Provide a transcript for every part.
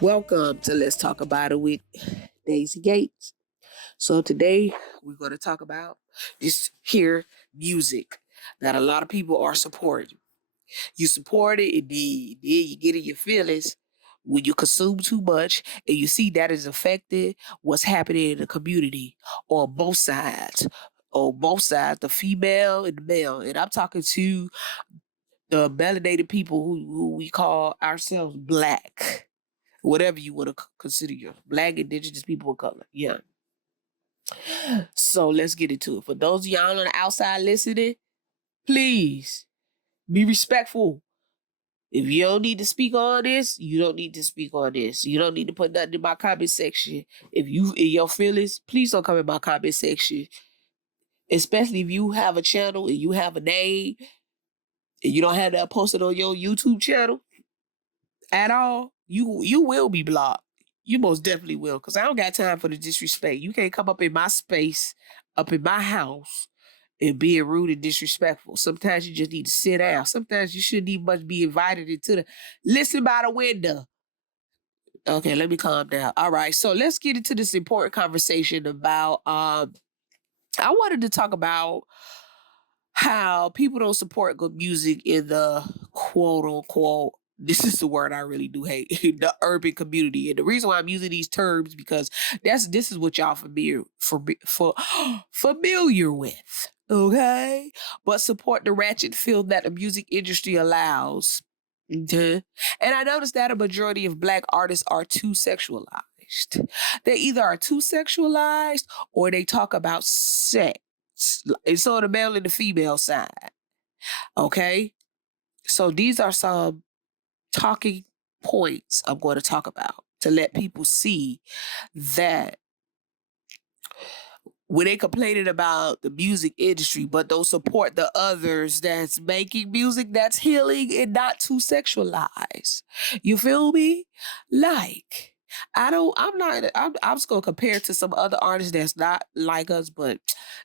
Welcome to Let's Talk About It with Daisy Gates. So today we're going to talk about this here music that a lot of people are supporting. You support it, and then you get in your feelings when you consume too much, and you see that is affecting what's happening in the community on both sides. On both sides, the female and the male. And I'm talking to the melanated people who we call ourselves black, whatever you want to consider your black, indigenous people of color. Yeah. So let's get into it. For those of y'all on the outside listening, please be respectful. If you don't need to speak on this, you don't need to speak on this. You don't need to put nothing in my comment section. If you in your feelings, please don't come in my comment section. Especially if you have a channel and you have a name and you don't have that posted on your YouTube channel at all, you will be blocked. You most definitely will, because I don't got time for the disrespect. You can't come up in my space, up in my house, and being rude and disrespectful. Sometimes you just need to sit down. Sometimes you shouldn't even much be invited into the listen by the window. Okay, let me calm down. All right, so let's get into this important conversation about I wanted to talk about how people don't support good music in the quote unquote, this is the word I really do hate, the urban community. And the reason why I'm using these terms because this is what y'all familiar with. Okay. But support the ratchet feel that the music industry allows. Okay. And I noticed that a majority of black artists are too sexualized. They either are too sexualized or they talk about sex. It's on the male and the female side. Okay. So these are some talking points I'm going to talk about to let people see that when they complaining about the music industry, but don't support the others that's making music that's healing and not too sexualized. You feel me? Like, I'm just gonna compare it to some other artists that's not like us, but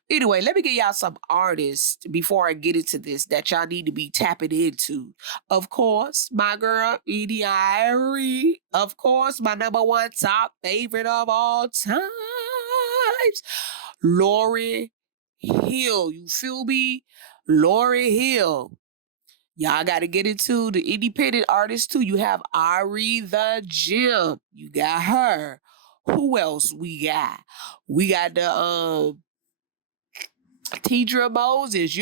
anyway, let me give y'all some artists before I get into this that y'all need to be tapping into. Of course, my girl, Edie Irie. Of course, my number one top favorite of all times. Lori Hill. You feel me? Lori Hill. Y'all got to get into the independent artists too. You have Ari the Gym. You got her. Who else we got? We got the Tidra Moses.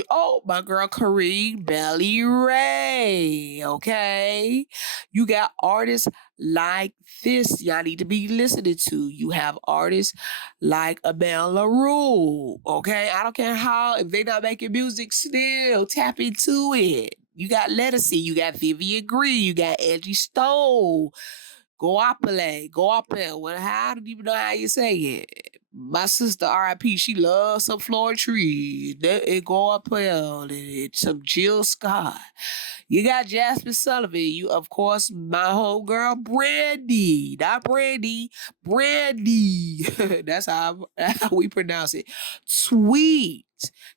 My girl Kareem Belly Ray. Okay. You got artists like this. Y'all need to be listening to. You have artists like Amel LaRue. Okay. I don't care how, if they not making music still, tap into it. You got Lettucey, you got Vivian Green, you got Angie Stone. Go Well, I don't even know how you say it. My sister, R.I.P., she loves some Florida trees. It go up well, and some Jill Scott. You got Jasmine Sullivan. You, of course, my homegirl, Brandy. Not Brandy, Brandy. that's how we pronounce it. Sweet.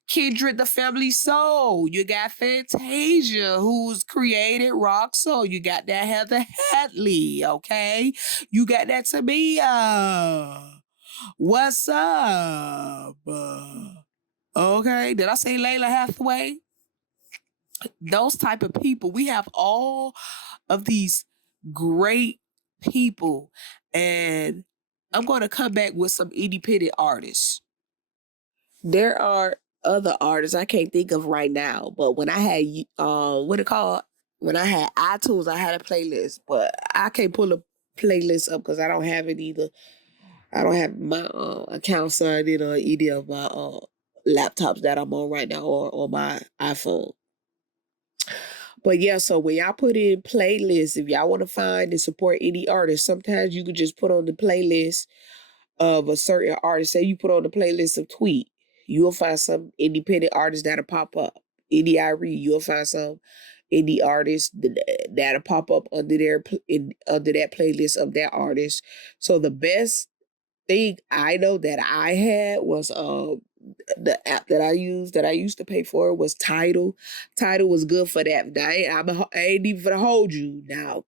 Kindred the Family Soul. You got Fantasia, who's created Rock Soul. You got that Heather Hadley, okay? You got that Tamia. What's up? Okay, did I say Layla Hathaway? Those type of people. We have all of these great people, and I'm going to come back with some independent artists. There are other artists I can't think of right now, but when I had what it called, when I had iTunes, I had a playlist, but I can't pull a playlist up because I don't have it either. I don't have my account signed in on any of my laptops that I'm on right now or on my iPhone. But yeah, so when y'all put in playlists, if y'all want to find and support any artist, sometimes you could just put on the playlist of a certain artist. Say you put on the playlist of Tweet, you'll find some independent artists that'll pop up. Indie Irie, you'll find some indie artists that'll pop up under under that playlist of that artist. So the best thing I know that I had was the app that I used to pay for was Tidal. Tidal was good for that. I ain't even gonna hold you now.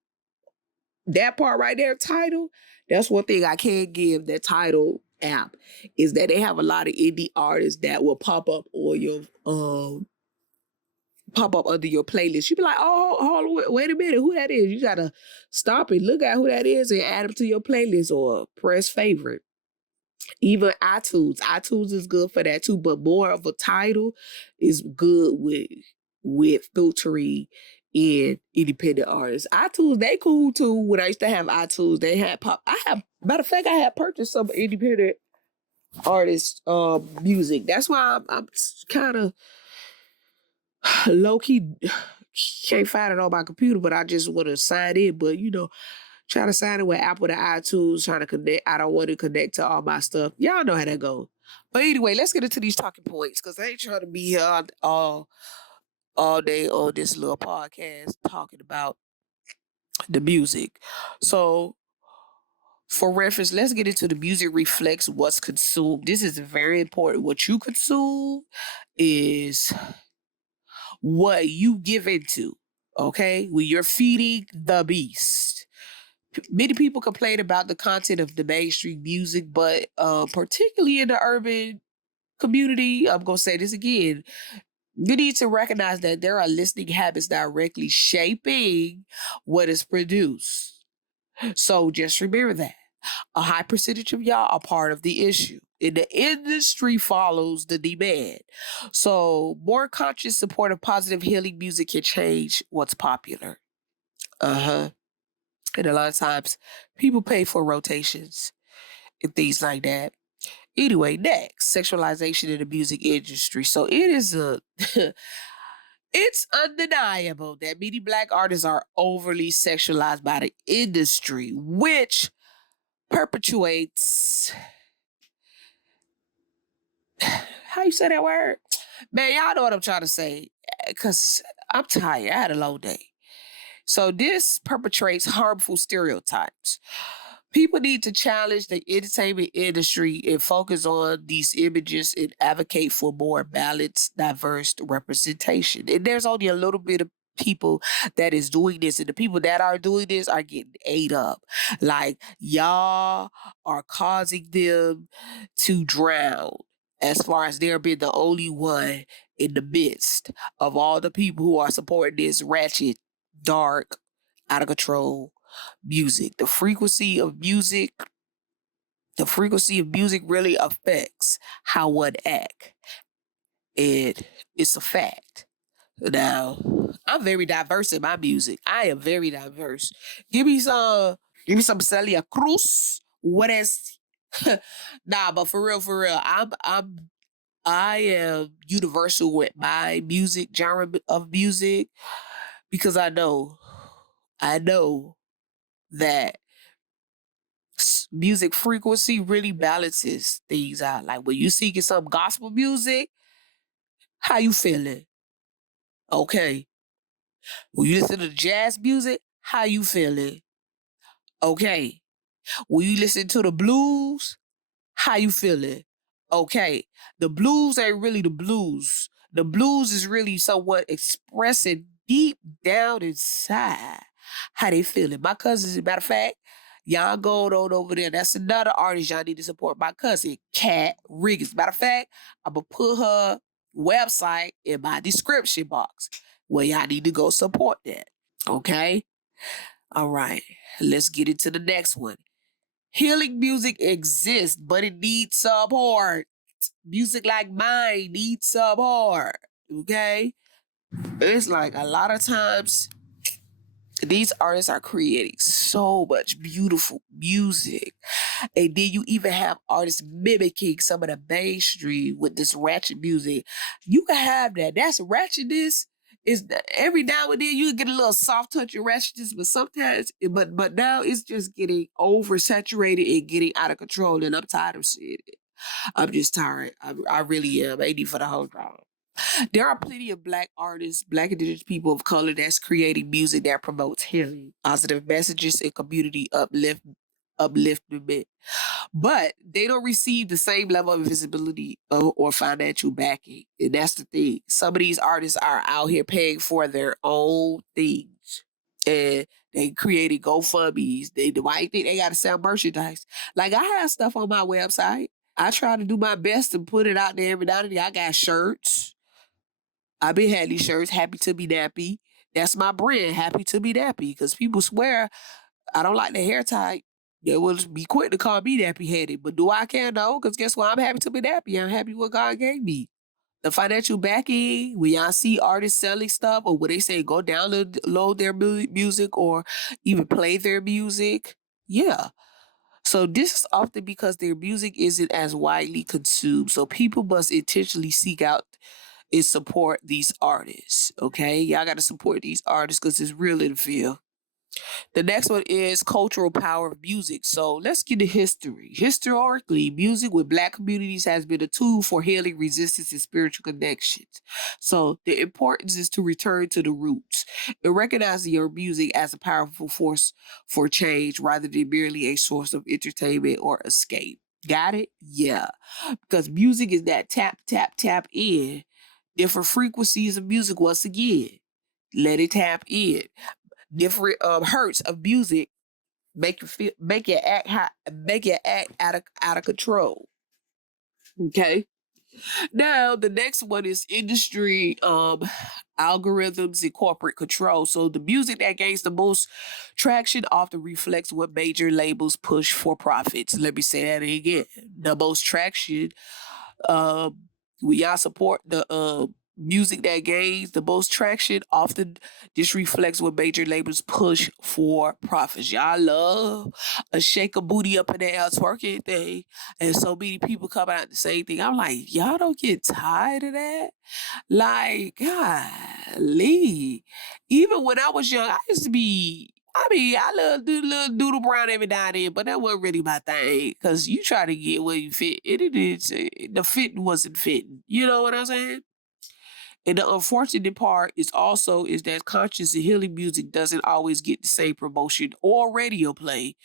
That part right there, title, that's one thing I can't give that title app is that they have a lot of indie artists that will pop up under your playlist. You be like, oh, hold on, wait a minute, who that is? You gotta stop and look at who that is and add them to your playlist or press favorite. Even iTunes is good for that too, but more of a title is good with filtering in independent artists. iTunes, they cool too. When I used to have iTunes, they had pop. Matter of fact, I had purchased some independent artists music. That's why I'm kind of low key can't find it on my computer, but I just want to sign in. But trying to sign in with Apple to iTunes, trying to connect. I don't want to connect to all my stuff. Y'all know how that goes. But anyway, let's get into these talking points because I ain't trying to be here all day on this little podcast talking about the music. So for reference, let's get into the music reflects what's consumed. This is very important. What you consume is what you give into. Okay? When you're feeding the beast. Many people complain about the content of the mainstream music, but particularly in the urban community, I'm going to say this again. You need to recognize that there are listening habits directly shaping what is produced. So just remember that. A high percentage of y'all are part of the issue. And the industry follows the demand. So more conscious support of positive healing music can change what's popular. Uh-huh. And a lot of times people pay for rotations and things like that. Anyway, next, sexualization in the music industry. So it is it's undeniable that many Black artists are overly sexualized by the industry, which perpetuates how you say that word? Man, y'all know what I'm trying to say. Cause I'm tired. I had a long day. So this perpetrates harmful stereotypes. People need to challenge the entertainment industry and focus on these images and advocate for more balanced, diverse representation. And there's only a little bit of people that is doing this, and the people that are doing this are getting ate up. Like y'all are causing them to drown as far as they're being the only one in the midst of all the people who are supporting this ratchet, dark, out of control music. The frequency of music really affects how one act. And it's a fact. Now, I'm very diverse in my music. I am very diverse. Give me some Celia Cruz. What is nah, but for real, I am universal with my music genre of music because I know that music frequency really balances things out. Like when you seeking some gospel music, how you feeling? Okay. When you listen to jazz music, how you feeling? Okay. When you listen to the blues, how you feeling? Okay. The blues ain't really the blues. The blues is really somewhat expressing deep down inside how they feeling. My cousins, as a matter of fact, y'all going on over there. That's another artist y'all need to support. My cousin, Kat Riggins. Matter of fact, I'm going to put her website in my description box where y'all need to go support that. Okay? All right. Let's get into the next one. Healing music exists, but it needs support. Music like mine needs support. Okay? It's like a lot of times these artists are creating so much beautiful music. And then you even have artists mimicking some of the mainstream with this ratchet music. You can have that. That's ratchetness. Every now and then you get a little soft touch of ratchetness, but sometimes, but now it's just getting oversaturated and getting out of control. And I'm tired of seeing it. I'm just tired. I really am. I need for the whole time. There are plenty of Black artists, Black indigenous people of color that's creating music that promotes healing, positive messages, and community upliftment. But they don't receive the same level of visibility or financial backing. And that's the thing. Some of these artists are out here paying for their own things. And they created GoFundMe's. Why you think they got to sell merchandise? Like I have stuff on my website. I try to do my best to put it out there every now and then. I got shirts. I've been had these shirts, happy to be nappy. That's my brand, happy to be nappy. Because people swear I don't like the hair type. They will be quick to call me nappy headed. But do I care? No, because guess what? I'm happy to be nappy. I'm happy what God gave me. The financial backing, when y'all see artists selling stuff, or when they say go download their music or even play their music, yeah. So this is often because their music isn't as widely consumed. So people must intentionally seek out and support these artists. Okay, y'all got to support these artists because it's real in the field. The next one is cultural power of music. So let's get to history. Historically, music with Black communities has been a tool for healing, resistance, and spiritual connections. So the importance is to return to the roots and recognize your music as a powerful force for change rather than merely a source of entertainment or escape. Got it? Yeah. Because music is that tap, tap, tap in. Different frequencies of music once again. Let it tap in different hertz of music make you feel make you act high, make you act out of control. Okay. Now the next one is industry algorithms and corporate control. So the music that gains the most traction often reflects what major labels push for profits. Let me say that again. The most traction um, when y'all support the music that gains the most traction, often this reflects what major labels push for profits. Y'all love a shake a booty up in the air twerking thing, and so many people come out the same thing. I'm like, y'all don't get tired of that? Like, golly. Even when I was young, I used to be. I mean, I love do little doodle brown every now and then, but that wasn't really my thing. Cause you try to get where you fit, it is the fit wasn't fitting. You know what I'm saying? And the unfortunate part is that conscious and healing music doesn't always get the same promotion or radio play.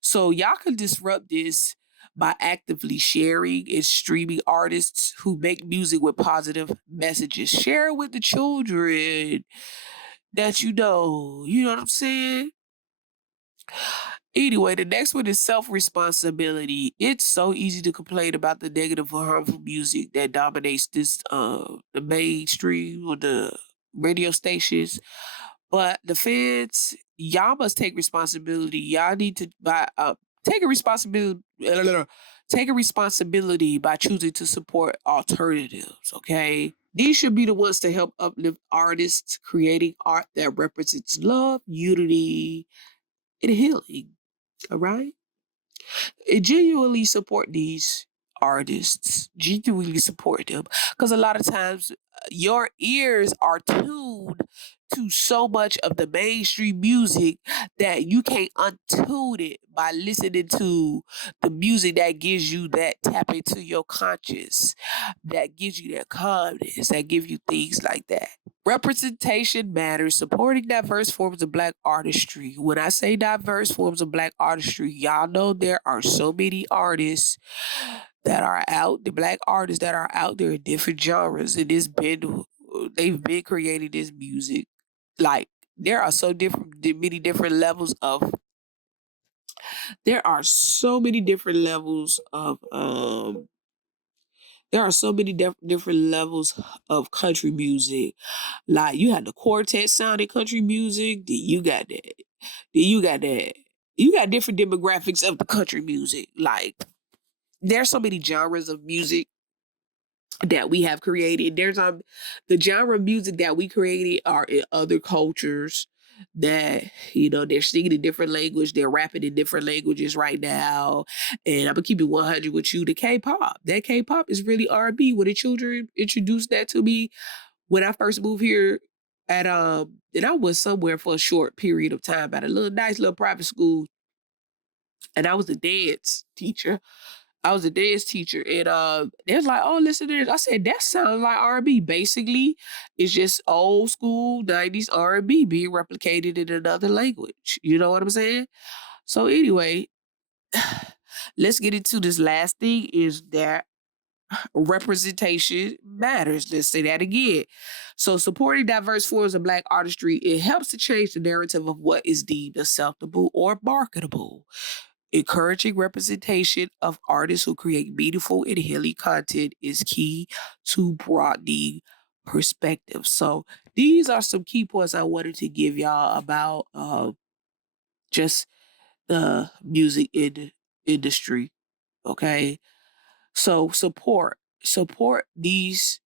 So y'all can disrupt this by actively sharing and streaming artists who make music with positive messages. Share it with the children that you know. You know what I'm saying? Anyway, the next one is self responsibility. It's so easy to complain about the negative or harmful music that dominates this the mainstream or the radio stations. But the feds, y'all must take responsibility. Y'all need to take a responsibility take a responsibility by choosing to support alternatives, okay? These should be the ones to help uplift artists creating art that represents love, unity, and healing. All right. Genuinely support these artists. Genuinely support them. Because a lot of times your ears are tuned to so much of the mainstream music that you can't untune it by listening to the music that gives you that tap into your conscious, that gives you that calmness, that gives you things like that. Representation matters. Supporting diverse forms of Black artistry. When I say diverse forms of Black artistry, y'all know there are so many artists that are out, the Black artists that are out there in different genres, and they've been creating this music. Like there are many different levels of. There are so many different levels of there are so many different levels of country music. Like you had the quartet sounding country music, then you got that. You got different demographics of the country music. Like there's so many genres of music that we have created. The genre of music that we created are in other cultures that they're singing in different language, they're rapping in different languages right now. And I'm gonna keep it 100 with you. The K-pop, that K-pop is really R&B. When the children introduced that to me when I first moved here and I was somewhere for a short period of time at a nice little private school, and I was a dance teacher. And they was like, "Oh, listen to this." I said, "That sounds like R&B." Basically, it's just old school 90s R&B being replicated in another language. You know what I'm saying? So anyway, let's get into this last thing is that representation matters. Let's say that again. So supporting diverse forms of Black artistry, it helps to change the narrative of what is deemed acceptable or marketable. Encouraging representation of artists who create meaningful and healing content is key to broadening perspective. So these are some key points I wanted to give y'all about just the music industry. Okay. So support these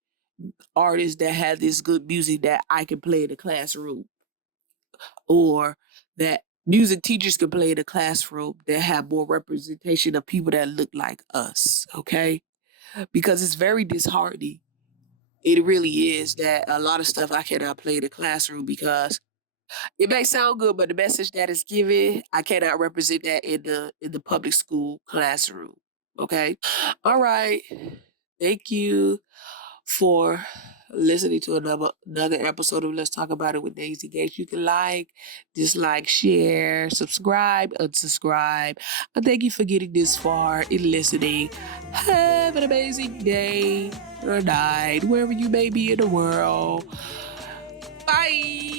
artists that have this good music that I can play in the classroom, or that music teachers can play in the classroom, that have more representation of people that look like us. Okay. Because it's very disheartening. It really is, that a lot of stuff I cannot play in the classroom because it may sound good, but the message that is given, I cannot represent that in the public school classroom. Okay. All right. Thank you for listening to another episode of Let's Talk About It with Daisy Gates. You can like, dislike, share, subscribe, unsubscribe. And thank you for getting this far in listening. Have an amazing day or night, wherever you may be in the world. Bye.